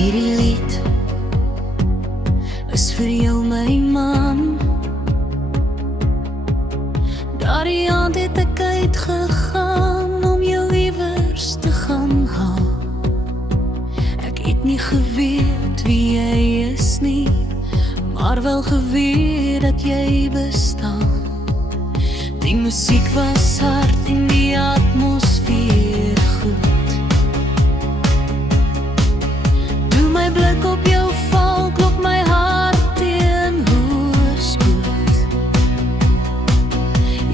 Hierdie lied is vir jou my man. Daardie aand het ek uitgegaan om jou iewers te gaan haal. Ek het nie geweet wie jy is nie, maar wel geweet dat jy bestaan. Die musiek was hard en die atmosfeer goed. Toe my blik op jou val, klop my hart teen hoërspoed.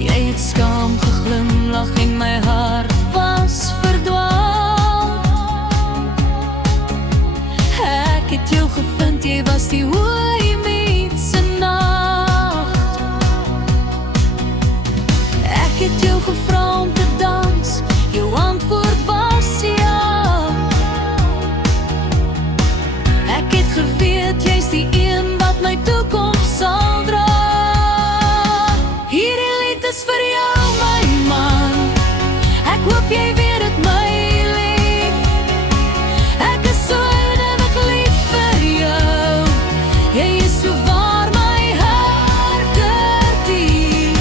Jy het skaam geglimlag en my hart was verdwaal. Ek het jou gevind, jy was die hoëmietse nacht. Ek het jou gevra om te dans, jou antwoord was ja. Ek het geweet, jy's die een wat my toekoms sal dra. Hierdie lied is vir jou, my man. Ek hoop jy weet het, my lief. Ek is so innig lief vir jou. Jy is so waar my hart diep.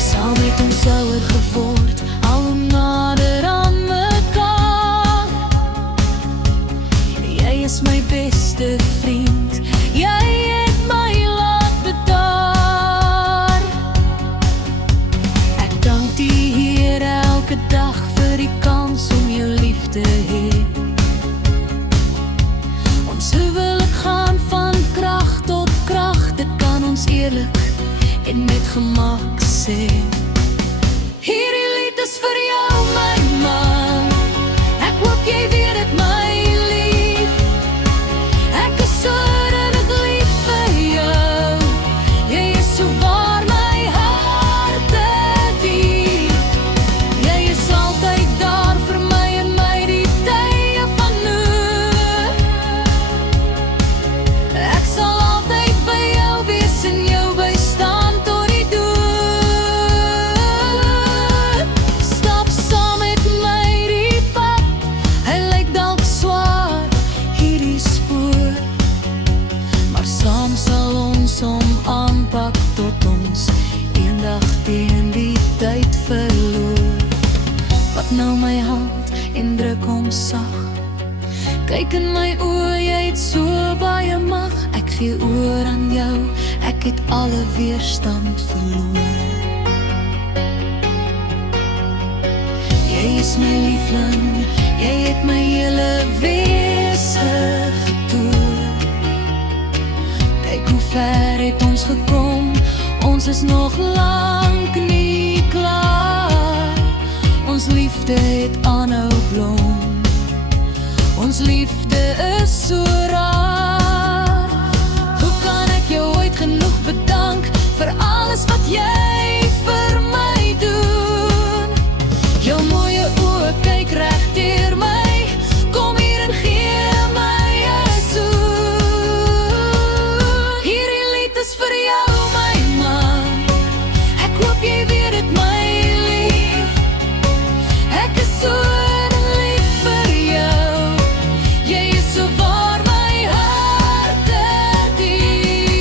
Saam het ons ouer geword, al hoe nader aan mekaar. Jy is my beste vriend, jy het my laat bedaar. Ek dank die Here elke dag vir die kans om jou lief te hê. Ons huwelik gaan van krag tot krag, dit kan ons eerlik en met gemak sê. Hierdie lied is vir jou, my man. Ek hoop jy weet het, my lief. Ek is so innig lief vir jou. Jy is so waar my hart diep. Jy is altyd daar vir my en my die tye van nood. Ek sal altyd by jou wees en jou bystaan tot die dood. Stap saam met my die pad, hy lyk dalk swaar, hierdie spoor. Maar saam sal ons hom aanpak tot ons eendag teen die tyd verloor. Vat nou my hand en druk hom sag. Kyk in my oë, jy het so baie mag. Ek gee oor aan jou, ek het alle weerstand verloor. Jy is my liefling, jy het my hele wese getoer. Kyk hoe ver het ons gekom, ons is nog lank nie klaar. Ons liefde het aanhou blom, ons liefde is so raar. Hoe kan ek jou ooit genoeg bedank vir alles wat jy vir my doen? Jou mooie oë kyk reg deur my, kom hier en gee my 'n soen. Hierdie lied is vir jou, my man. Ek hoop jy weet het, my lief. Ek is so innig lief vir jou. Jy is so waar my hart diep.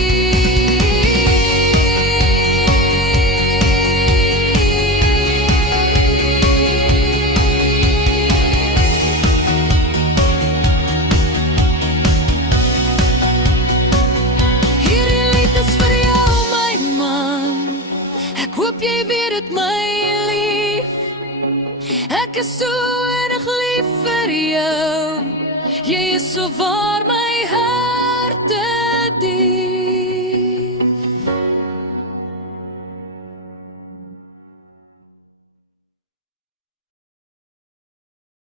Hierdie lied is vir jou, my man. Ek hoop jy weet het, my lief. Ek is so innig lief vir jou. Jy is so waar my hart